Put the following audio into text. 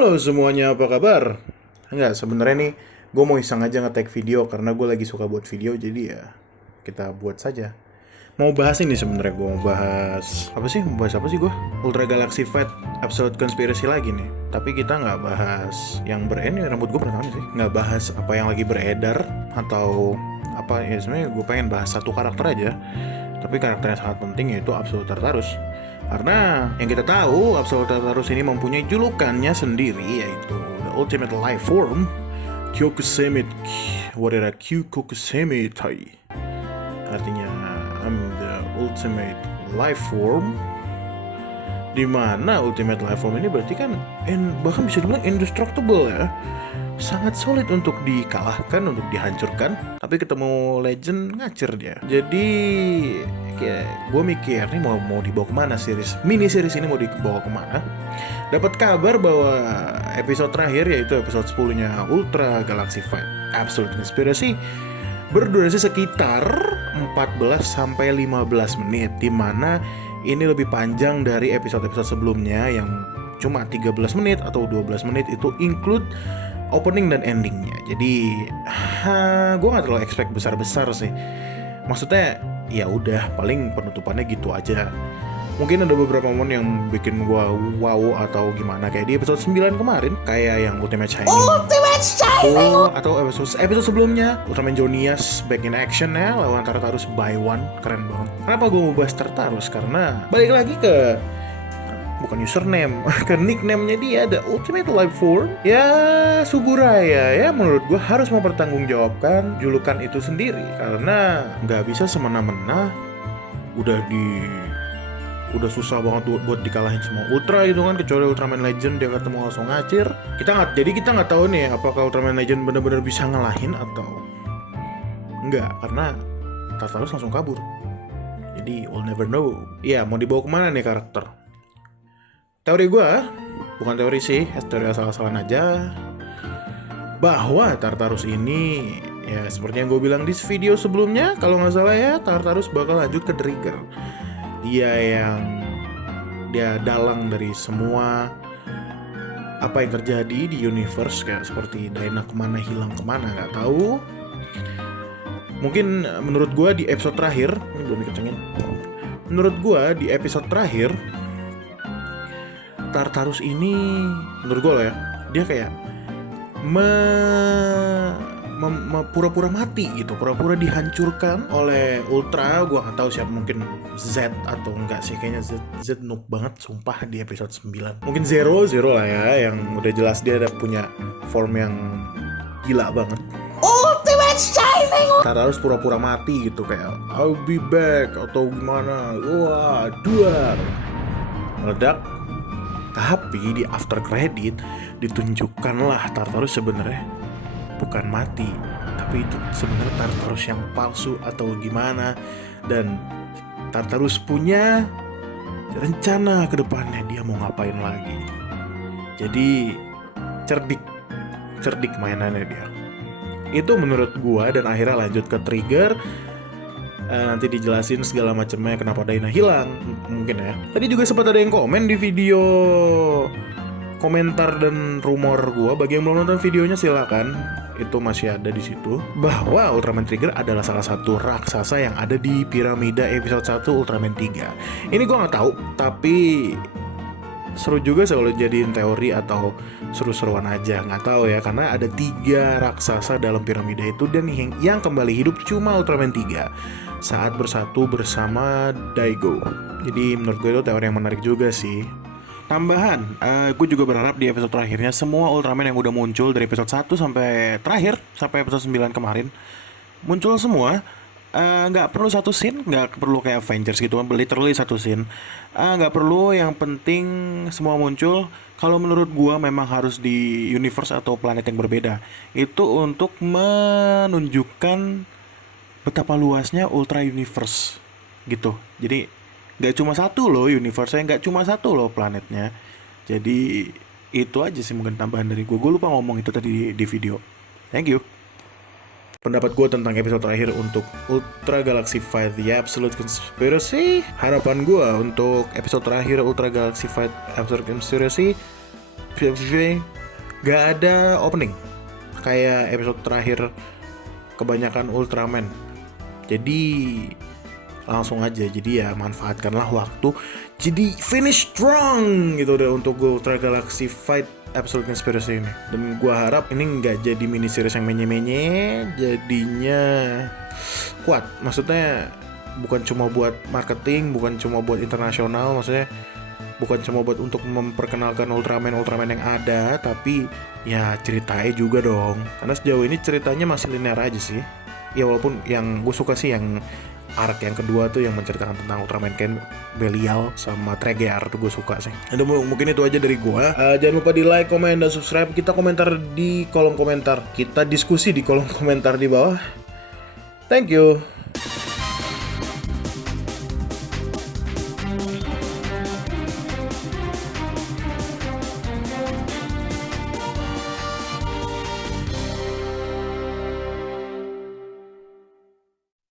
Halo semuanya, apa kabar? Enggak, sebenarnya nih gue mau iseng aja nge-tag video karena gue lagi suka buat video, jadi ya kita buat saja. Mau bahas ini sebenarnya, gue mau bahas apa sih? Mau bahas apa sih gue? Ultra Galaxy Fight Absolute Conspiracy lagi nih. Tapi kita nggak bahas yang beredar. Rambut gue pernah sih. Nggak bahas apa yang lagi beredar atau apa ya. Sebenarnya gue pengen bahas satu karakter aja. Tapi karakter yang sangat penting yaitu Absolute Tartarus. Karena yang kita tahu Absolute Tartarus ini mempunyai julukannya sendiri, yaitu The Ultimate Life Form Kyokuseme Warera Kyukokuseme Tai. Artinya I'm the Ultimate Life Form, dimana Ultimate Life Form ini berarti kan bahkan bisa dibilang indestructible ya. Sangat sulit untuk dikalahkan, untuk dihancurkan. Tapi ketemu legend ngacir dia. Jadi kayak gue mikir nih mau dibawa kemana mini series ini, mau dibawa kemana. Dapat kabar bahwa episode terakhir, yaitu episode 10-nya Ultra Galaxy Fight Absolute Conspiracy, berdurasi sekitar 14 sampai 15 menit, dimana ini lebih panjang dari episode-episode sebelumnya yang cuma 13 menit atau 12 menit, itu include opening dan endingnya. Jadi gue nggak terlalu expect besar-besar sih. Maksudnya ya udah, paling penutupannya gitu aja. Mungkin ada beberapa momen yang bikin gue wow atau gimana, kayak di episode 9 kemarin, kayak yang Ultimate Shining atau episode sebelumnya Ultraman Jonias Back in Action ya, lawan Tartarus by One. Keren banget. Kenapa gue mau bahas Tartarus? Karena balik lagi ke bukan username, ke nickname-nya dia, The Ultimate Life Form. Ya, Suburaya ya menurut gue harus mempertanggungjawabkan julukan itu sendiri. Karena nggak bisa semena-mena udah susah banget buat dikalahin semua Ultra gitu kan, kecuali Ultraman Legend dia ketemu langsung ngacir. Kita nggak tahu nih apakah Ultraman Legend benar-benar bisa ngalahin atau enggak, karena Tartarus langsung kabur. Jadi we'll never know. Ya, mau dibawa kemana nih karakter? Teori gue, bukan teori sih, teori asal-asalan aja, bahwa Tartarus ini, ya seperti yang gue bilang di video sebelumnya, kalau nggak salah ya, Tartarus bakal lanjut ke Trigger. Dia dalang dari semua apa yang terjadi di universe, kayak seperti Daina kemana, hilang kemana, nggak tahu. Mungkin menurut gue di episode terakhir, ini belum dikencengin. Menurut gue di episode terakhir, Tartarus ini, menurut gue lah ya, dia kayak pura-pura mati gitu, pura-pura dihancurkan oleh Ultra. Gue gak tahu siapa, mungkin Z atau enggak sih, kayaknya Z noob banget sumpah di episode 9. Mungkin Zero lah ya, yang udah jelas dia ada punya form yang gila banget. Ultimate Shining! Tartarus pura-pura mati gitu, kayak I'll be back atau gimana. Wah, duar meledak. Tapi di after credit ditunjukkanlah Tartarus sebenarnya bukan mati, tapi itu sebenarnya Tartarus yang palsu atau gimana. Dan Tartarus punya rencana ke depannya, dia mau ngapain lagi. Jadi cerdik mainannya dia. Itu menurut gua, dan akhirnya lanjut ke Trigger. Nanti dijelasin segala macamnya kenapa Daina hilang mungkin ya. Tadi juga sempat ada yang komen di video komentar dan rumor gua. Bagi yang belum nonton videonya silakan, itu masih ada di situ, bahwa Ultraman Trigger adalah salah satu raksasa yang ada di piramida episode 1 Ultraman 3. Ini gua nggak tahu, tapi seru juga selalu jadiin teori atau seru-seruan aja, nggak tahu ya, karena ada 3 raksasa dalam piramida itu, dan yang kembali hidup cuma Ultraman 3 saat bersatu bersama Daigo. Jadi menurut gue itu teori yang menarik juga sih. Tambahan, gue juga berharap di episode terakhirnya semua Ultraman yang udah muncul dari episode 1 sampai terakhir, sampai episode 9 kemarin, muncul semua. Nggak perlu satu scene, nggak perlu kayak Avengers gitu kan, literally satu scene. Nggak perlu, yang penting semua muncul. Kalau menurut gue memang harus di universe atau planet yang berbeda. Itu untuk menunjukkan betapa luasnya Ultra Universe gitu. Jadi nggak cuma satu loh universe-nya, nggak cuma satu loh planetnya. Jadi itu aja sih mungkin tambahan dari gue. Gue lupa ngomong itu tadi di video. Thank you. Pendapat gue tentang episode terakhir untuk Ultra Galaxy Fight The Absolute Conspiracy. Harapan gue untuk episode terakhir Ultra Galaxy Fight Absolute Conspiracy, gak ada opening kayak episode terakhir kebanyakan Ultraman. Jadi langsung aja, jadi ya manfaatkanlah waktu, jadi finish strong gitu deh untuk Ultra Galaxy Fight Absolute Conspiracy ini. Dan gua harap ini nggak jadi mini series yang menye-menye, jadinya kuat. Maksudnya bukan cuma buat marketing, bukan cuma buat internasional, maksudnya bukan cuma buat untuk memperkenalkan Ultraman yang ada, tapi ya ceritanya juga dong. Karena sejauh ini ceritanya masih linear aja sih. Ya walaupun yang gue suka sih yang arc yang kedua tuh yang menceritakan tentang Ultraman Ken, Belial sama Trigger tuh gue suka sih. Ada mungkin itu aja dari gue. Jangan lupa di like, komen, dan subscribe. Kita komentar di kolom komentar. Kita diskusi di kolom komentar di bawah. Thank you.